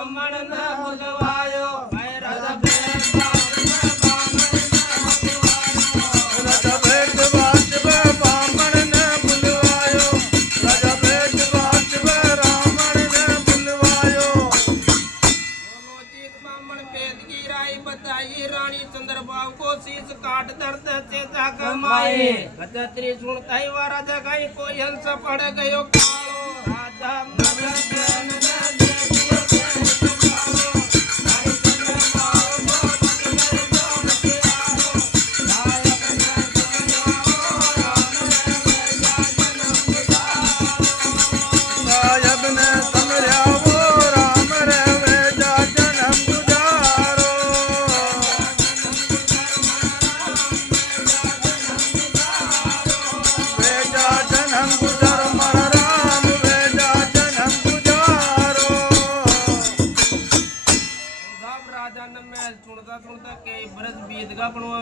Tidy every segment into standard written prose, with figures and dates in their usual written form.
बामण न बुलवायो राजा रानी चंद्रबाबू को शीश काट दर्द चेता कमाए गजत्री सुनताई वा राजा गाई कोई हंस पड़ गयो कालो राजा मदन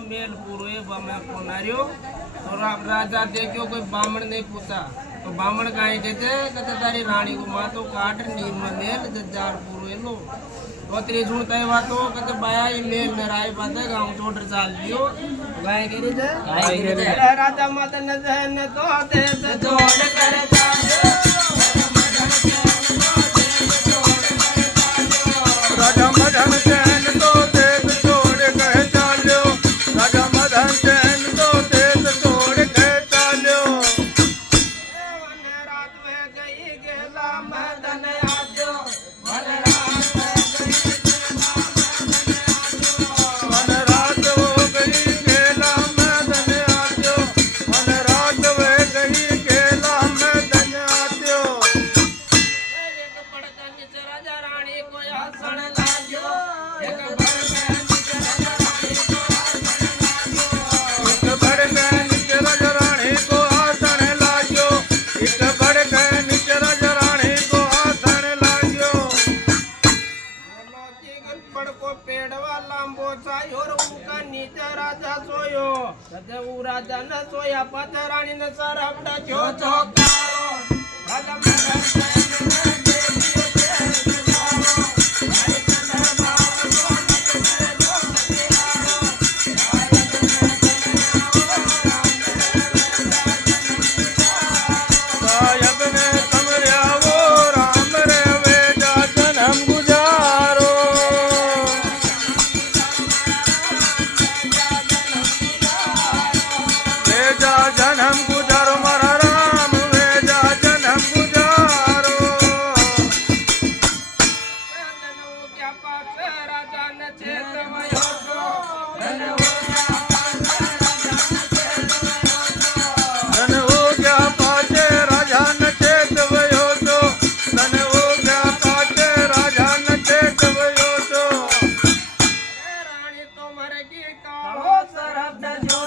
मेल पूरे तो राजा देखो कोई बामण नहीं पूछा तो बामण गाय कहते तारी रानी को माँ तो काट नीर में मेल जजार पूरे लो तो तेरी सुनता है बात तो कहते बाया ये मेल में राय बात है गाँव छोड़ चाल लियो गाय गिरी राजा मदन जहन तो देश जोड़ कर राजा मदन जहन तो देश जोड़ कर चाल्यो राजा मदन जहन तो देश जोड़ कर चाल्यो वन रात में गई गेला मदन आजो वन रात वन रात वो गई गेला मदन आजो वन रात वे गई गेला मदन आजो एक पड़का नीचे राजा रानी को हंसण लाग्यो एक पड़का नीचे राजा रानी को एक बड़का नीचे राजा रानी को आसन लाग्यो एक बड़का नीचे राजा रानी को आसन लाग्यो बोलो जीगन पड़को पेड़ वाला बोचायो और उनका नीचे राजा सोयो सदे वो राजा न सोया पत रानी न सरपड़ा जो कालो राजा मदन जहन न देखियो तेरे जानो रानी चंद्रबाबू को मत करे जो सायब ने समरिया वो राम रे वेजा जन्म गुजारो वेजा जन्म गुजारो मारा राम वेजा जन्म गुजारो क्या पास राजा न चेत भयो जो धन हो धन हो गया पाचे राजा न चेत वयो तो धन हो गया पाचे राजा न चेत वयो तो रानी तो मर गई कालो सरब जो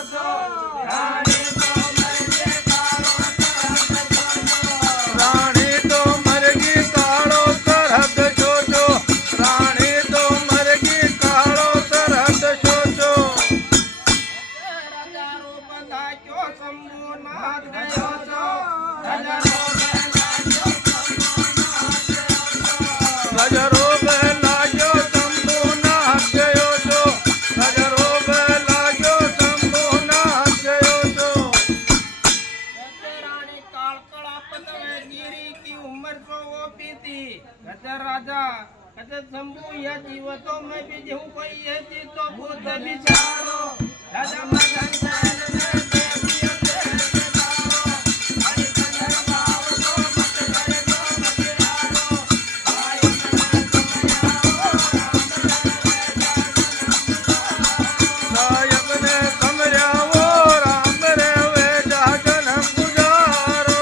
रानी तो मर गई कालो सरब रानी तो मरगी कालो सरहद छोचो रानी तो मरगी कालो सरहद छोचो राजा रूप धाक्यो शंभु नाथ गयो जो राजा रूप धाक्यो गजरो लागो शंभु नाथ गयो जो गजरो लागो शंभु नाथ गयो जो रानी काल कला पतवे गिरी की उम्र सो वो पीती कहते राजा कहते शंभु यह जीव तो मैं भी जीव कोई ये जी तो भूत बिचारो राजा मदन जहन ने देखियो तेरे जानो रानी चंद्रबाबू को मत करे जो मतियारो भाई सायब ने समरिया वो राम रे वेजा जन्म गुजारो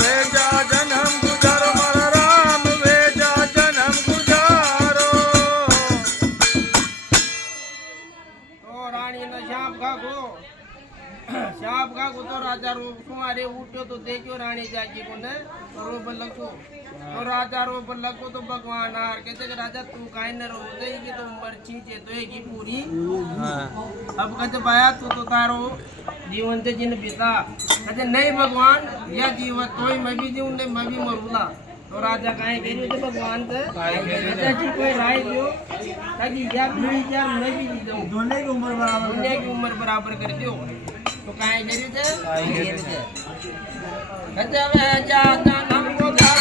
वेजा जन्म गुजारो मारा राम वेजा जन्म गुजारो तो रानी ने श्याप घागो तो राजा रूप कुमारे उठ्यो तो देखियो रानी जागी जी को ने रो बल्लको तो राजा रो बल्लको तो भगवान हार कहते कि राजा तू काहे न रो दे कि तो उम्र चीज तो है की पूरी अब कहते भाया तू तो तारो जीवन से जिन बिता कहते नहीं भगवान यह जीवन तो ही मैं भी जीऊं नहीं मैं भी मरूंगा तो राजा काहे कह रहे थे भगवान से कहते जी कोई राय दो ताकि या भी या मैं भी जी जाऊं दोनों की उम्र बराबर कर दो तो काहे कह रहे थे कहते अब जा हमको घर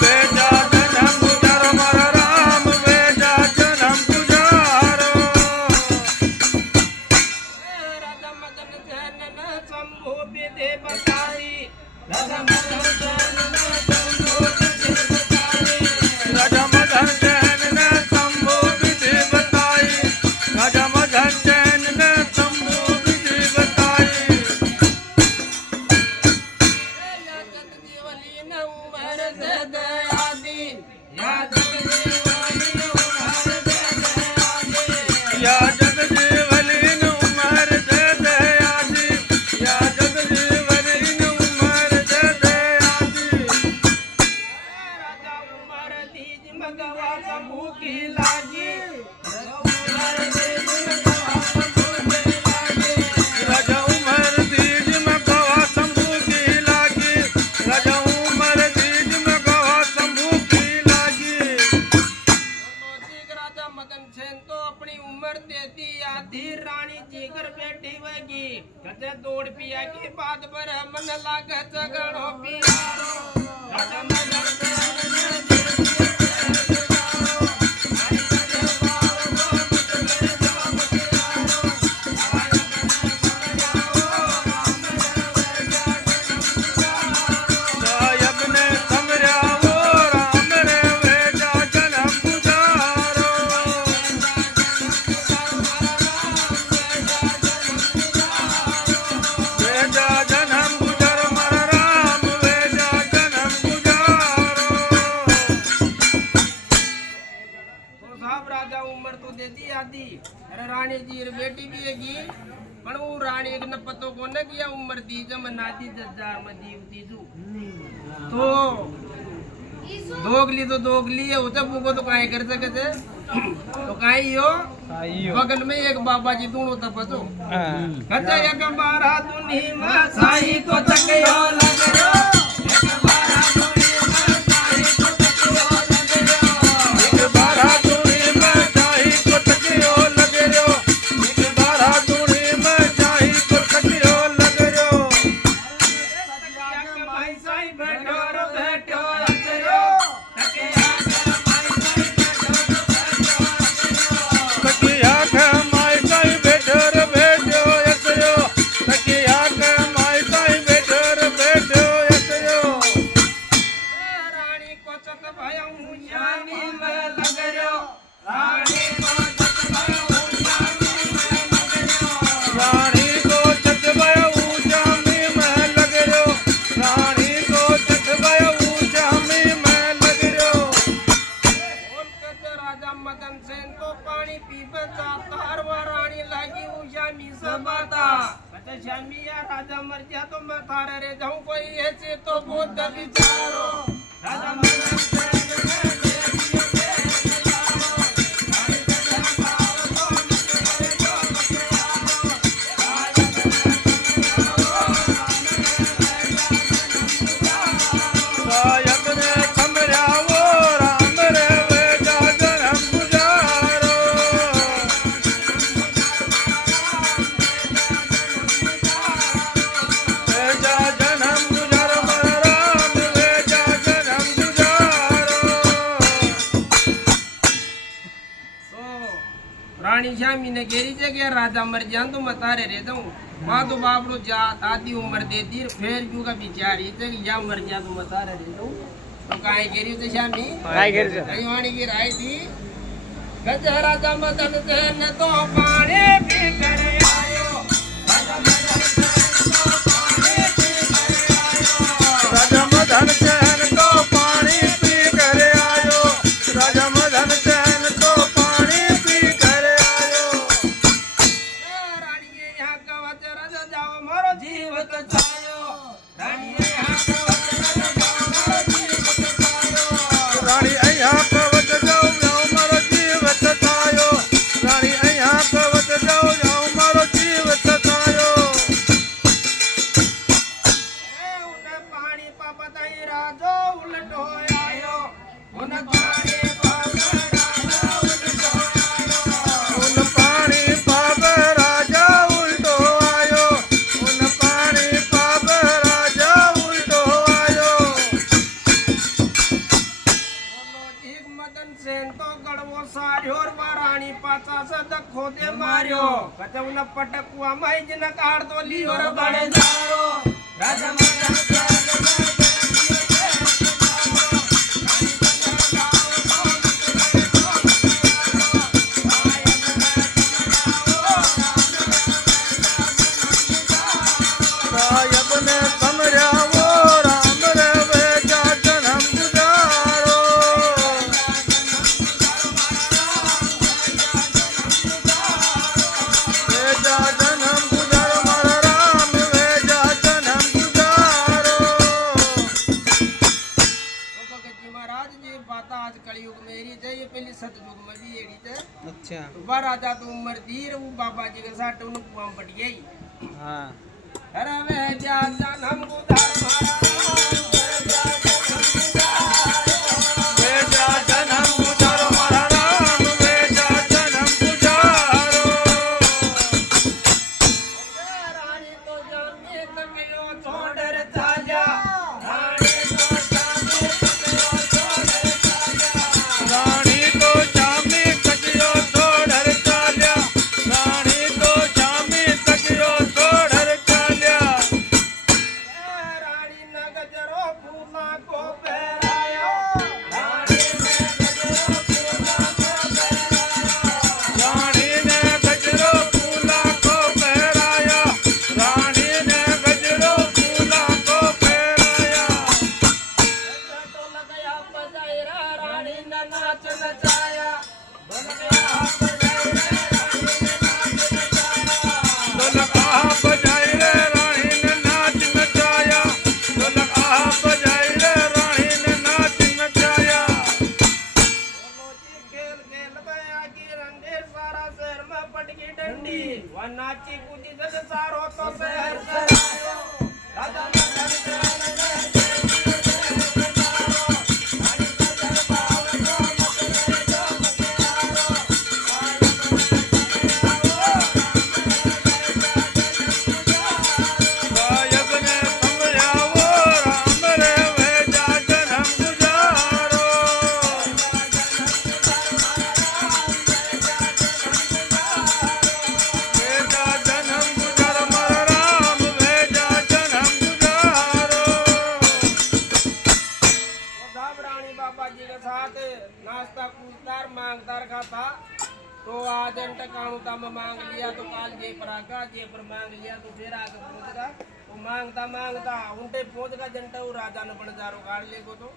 बेजा जन्म गुजर मर राम बेजा जन्म गुजारो राजा मदन जैन न शंभु विधि बताई राजा मदन जैन न शंभु विधि बताई राजा मदन जैन ने शंभु विधि बताई राजा मदन जैन ने शंभु विधि बताई या जग जीवली न उमर दे दे आदि या जग जीवली न उमर दे दे आदि या जग जीवलीन उमर दे दे आदि या जग जीवलीन उमर दे दे आदि राजा उमर दीज मगवा सबू की लागी उमर दीज मगवा सबू की लागी राजा उमर दीज में गवा शंभु की लागी राजा उमर दीज में गवा शंभु की लागी राजा मदन सेन तो अपनी उम्र देती आधी रानी जी कर बैठी होगी कहते दौड़ पिया की बात पर मन लागे जगड़ो पियारो राजा मदन सेन ने दिल दिए पियारो हरि सजे बारो कुछ मेरे जाम पियारो हमारे सायब ने समझा वो राम रे वेजा जन्म गुजारो वेजा जन्म गुजर मर राम वेजा जन्म गुजारो तो साहब राजा उम्र तो देती आदि अरे रानी जी री बेटी भी हैगी पण वो रानी एक न पतो कोने किया उम्र दी जम नादी जजार में जीवती जू तो दोगली तो दोगली है उसे बुको तो काहे कर सके थे तो काहे हो बगल में एक बाबा जी दोनों तपतो कहते एक बारा दुनी में साई को चकियो लग रो एक बारा दुनी में साई को चकियो लग रो एक बारा दूरी में चाही को तकियो लग रयो एक बारा दूरी में चाही को तकियो लग रयो भाई साई बैठो रो बैठो अचरो तकिया कर भाई साई बैठो रो बैठो तकिया के माई साई बैठो यसरो तकिया के माई साई बैठो यसरो रानी को चत भयऊ जानी में लग रयो रानी को चत भयऊ जानी में लग रयो रानी को चतबय ऊंचामी में लग रयो रानी को चतबय ऊंचामी में लग रयो बोल कहते राजा मदन सेन तो पानी पीपे जाता हर वो रानी लगी उशामी सब बाता कहते शामी या राजा मर गया तो मैं थारे रे जाऊं कोई ऐसे तो बहुत विचारो राजा मदन सेन ने देखियो देख यारो रानी सजन पाव तो मुझे जो बतियारो राजा सायब ने समझा वो राम रे वेजा जन्म गुजारो वेजा जन्म गुजर मर राम वेजा जन्म गुजारो तो रानी श्यामी ने घेरी जगह राजा मर जान तो मैं तारे रह जाऊं माँ तो बाप रो जात आधी उम्र दे दी फिर क्यों का विचार ये थे कि या मर जा तो मैं तारे रह जाऊं तो काहे घेरी थे श्यामी कहीं वाणी की राय थी गज राजा मदन सेन तो पानी पी कर आयो राजा मदन सेन तो पानी पी कर आयो राजा मदन सेन तो पानी पी कर आयो राजा मदन सेन तो पानी पी कर आयो रानी यहाँ कवच रज जाओ मोरो जी कवत छायो रानी यहाँ कवत जाओ जीव छायो रानी અહીંયા કવત જાઉં જાઉં મારો જીવ થતાયો રાણી અહીંયા કવત જાઉં જાઉં મારો જીવ થતાયો उन पानी पापताई राजो उलटो आयो उन पानी ઉન પાણી પાપ રાજા ઉલટો આયો ઉન પાણી પાપ રાજા ઉલટો આયો एक मदन सेन तो गड़वो सार्यो और रानी पाचा सद खोदे मार्यो कचौन पटकुआ माई जिन काढ़ तो ली और बड़े जारो राजा मदन सेन સાયબ ને સમર્યાવો રામ રે વેજા જન્મ ગુજારો વેજા જન્મ ગુજારો મારા રામ વેજા જન્મ ગુજારો जी महाराज जी बात आज कलयुग मेरी है ये पहली सतयुग में भी एड़ी है अच्छा वह राजा तो उम्र धीर वो बाबा जी के साथ उन कुआं पट गई हाँ अरे वे जा जन्म गुजार વેજા જન્મ ગુજારો મારા રામ વેજા જન્મ ગુજારો रानी तो जाने तकियो छोड़ चाल्या रानी तो जाने तकियो छोड़ चाल्या રાણી તો જામી તકિયો છોડર ચાલ્યા રાણી તો જામી તકિયો છોડર ચાલ્યા रानी न गजरो फूला को पहराया रानी ने गजरो फूला को पहराया રાણી ને ગજરો ફૂલા કો પહેરાયા રાણી ને ગજરો ફૂલા કો પહેરાયા तो लगाया बजायरा रानी ने नाच नचाया लगाया बजायरा रानी ने नाच नचाया ઢોલક આ બજાઈ રે રાણી ને નાચ નચાયા ઢોલક આ બજાઈ રે રાણી ને નાચ નચાયા बोलो जी खेल खेल में आगी रंगे सारा शहर में पटकी डंडी वह नाची कूदी जग सारो तो शहर सरायो राजा मदन सेन ने સાયબ ને સમર્યાવો રામ રે વેજા જન્મ ગુજારો વેજા જન્મ ગુજારો મારા રામ વેજા જન્મ ગુજારો साहब रानी बाबा जी के साथ नाश्ता कूददार मांगदार का था तो आज काउंटा में मांग लिया तो काल जे पर आगा जे पर मांग लिया तो फिर आगे पहुंचगा वो मांगता मांगता उनटे पहुंचगा जनता वो राजा ने बन जारो काट ले को तो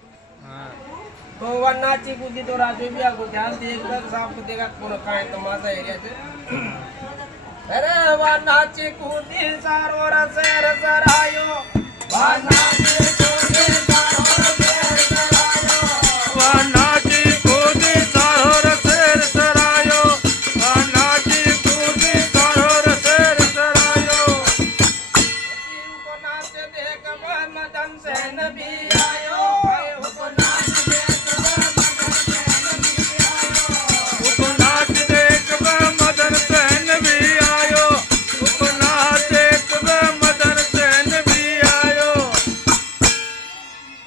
वह नाची कूदी तो राजू भी आगो ध्यान देगा साहब को देगा कौन खाए तमाशा एरिया से अरे वह नाची कूदी सारो रसेर सरायो वह नाची कूदी सारो रसेर सरायो વા નાચી કૂદી સારો રસેર સરાયો વા નાચી કૂદી સારો રસેર સરાયો को नाच देख वह मदन सेन भी आयो को नाच देख वह मदन सेन भी आयो ઉપનાચ દેખ વે મદન સેન भी आयो ઉપનાચ દેખ વે મદન સેન भी आयो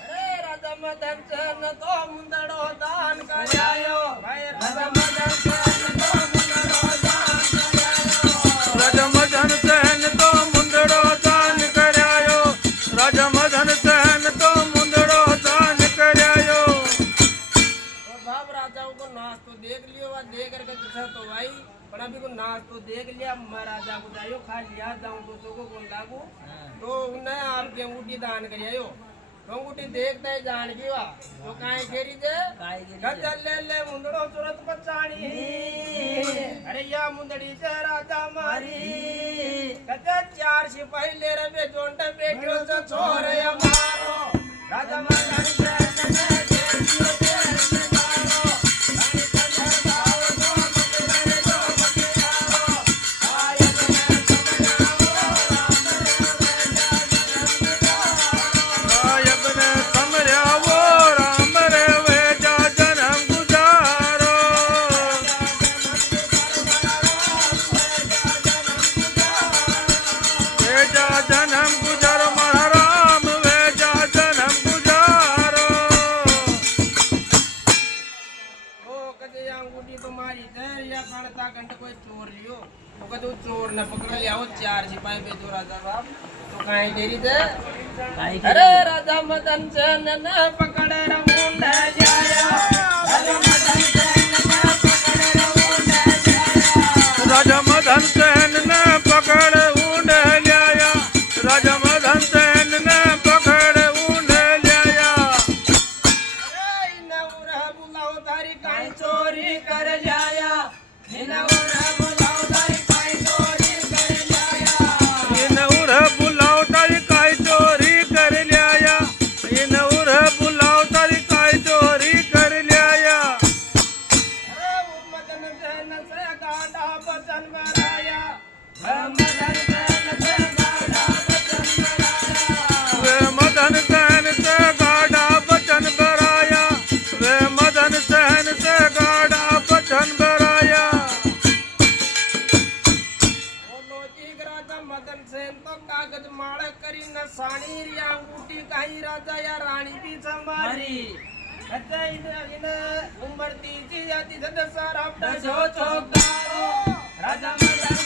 अरे राजा मदन सेन तो मुंदड़ो दान करायो भाई राजा मदन सेन तो मुंदड़ो दान करायो રાજા મદન સેન તો મુંદડો દાન કર્યાયો રાજા મદન સેન તો મુંદડો દાન કર્યાયો तो साहब राजाओं को नाच तो देख लियो वह देख करके जैसा तो भाई पर अभी को नाच तो देख लिया मैं राजा को जायो खा लिया जाऊं तो को लागू तो उन्हें आपके अंगूठी दान करियो अंगूठी देखता है जान की वा तो काहे घेरी जे गजल ले ले मुंदड़ो सूरत पचाणी अरे या मुंदड़ी से राजा मारी गजल 4 सिपाही ले रवे जोंट बैठो तो छोरे मारो राजा मारी से चोर न पकड़ लिया 4 सिपाही भेजो राजा साहब तो काहे देरी थे अरे राजा मदन सेन ने पकड़े रमुंड जाया राजा मदन सेन ने पकड़े रमुंड जाया राजा मदन सेन ने पकड़ ऊंड लिया राजा मदन सेन ने पकड़ ऊंड लिया अरे इन्हें उन्हें बुलाओ तारी काहे चोरी कर जाया इन्हें उन्हें बुलाओ तारी अंगूठी काही राजा या राणी भी संभारी अच्छा इन उम्र तीजी जाती सदस्य रापटा जो चौकारो राजा मदन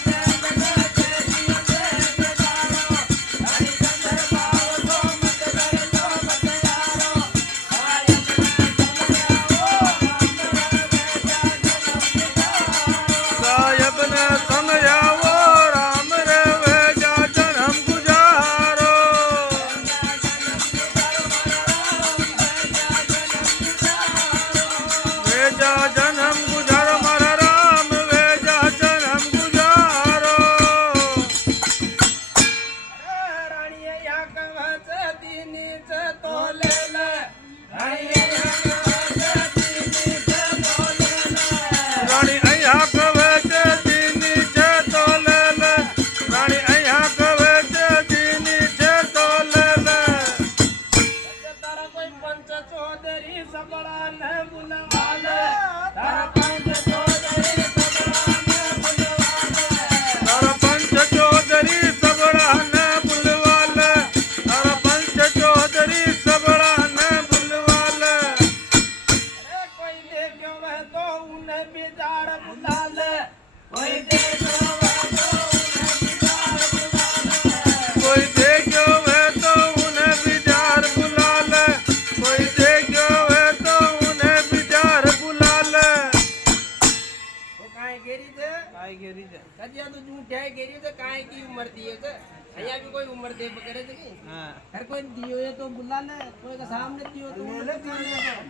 कदिया तो झूठ है गेरी तो काहे की उम्र दिए थे અહીંયા भी कोई उम्र दे पकड़े थे की हां हर कोई दियो है तो बुला ले कोई के सामने दियो तो ले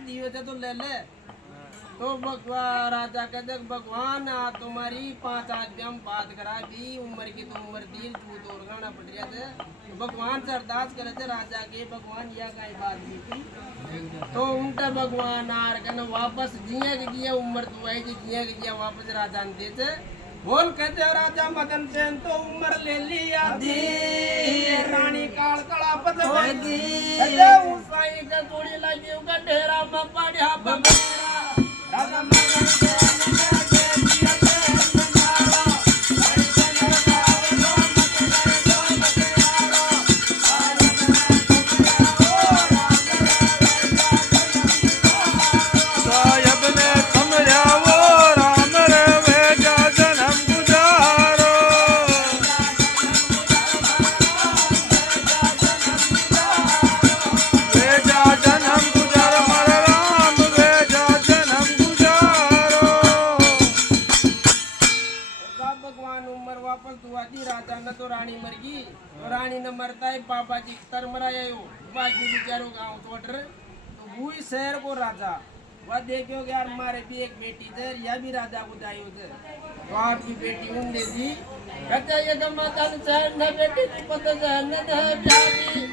दियो थे तो ले ले तो भगवान राजा कहते भगवान आ तुम्हारी 5 आदमी हम बात करा दी उम्र की तो उम्र दी झूठ और गाना पड़ रहा थे तो भगवान से अरदास करे थे राजा के भगवान या काई बात भी थी तो उनका भगवान आर कने वापस जिया के जिया उम्र तो आई जिया के जिया वापस राजा ने देते बोल कहते राजा मदन सेन तो उम्र ले लिया दी रानी काल कला पत होगी कहते उसाई का थोड़ी लगी उका ढेरा में पड़ा बमेरा राजा मदन सेन ने जनम गुजर करता है बाबा जी तरमराया हो बाजू बिचारो गांव तोटर तो वही शहर को राजा वह देखो यार हमारे भी एक बेटी थी यह भी राजा को दाई उधर तो आपकी बेटी उनने दी कहते ये तो मदन सहन न बेटी की पता सहन न प्यारी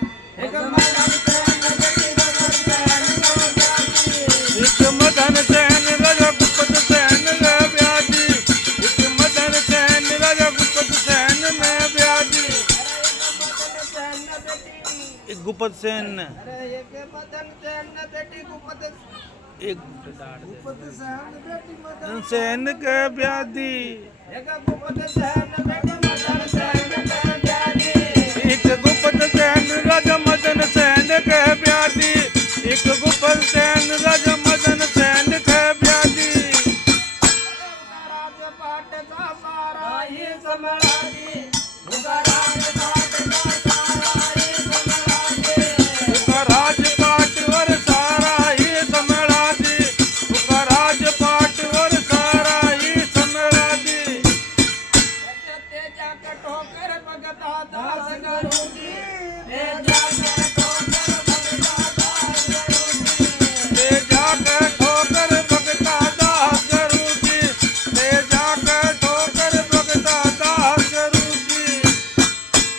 एक मदन सहन न बेटी मदन सहन न प्यारी एक मदन सहन राजा गुप्त सहन न ब्याजी एक मदन सहन राजा गुप्त सहन न ब्याजी एक गुप्त सहन अरे एक मदन सहन न बेटी गुप्त एक गुप्त सहन बेटी मदन सहन के ब्याजी एक गुप्त सहन बेटी मदन सहन के ब्याजी एक गुप्त सहन राजा मदन सहन के ब्याजी एक गुप्त सहन राजा मदन सहन के ब्याजी राज पाट का सारा ही समरा दी राज पाट का सारा ही समरा दे उसका राजपाट और सारा ही समरा दी उसका राजपाट और सारा ही समरा दी तेजा का ठोकर भगता दास करूंगी तेजा का ठोकर भगता दास करूंगी ले जाकर ठोकर भगता दास करूंगी ले जाकर ठोकर भगता दास करूंगी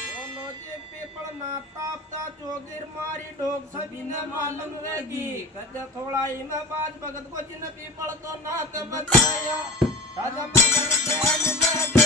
दोनों जे पेपड़ ना तापता चोगिर मारी डोक सभी ने मालूम रहेगी कद थोड़ा ही में बाज भगत को जिन पीपड़ तो नात बताया राजा मदन सहन ने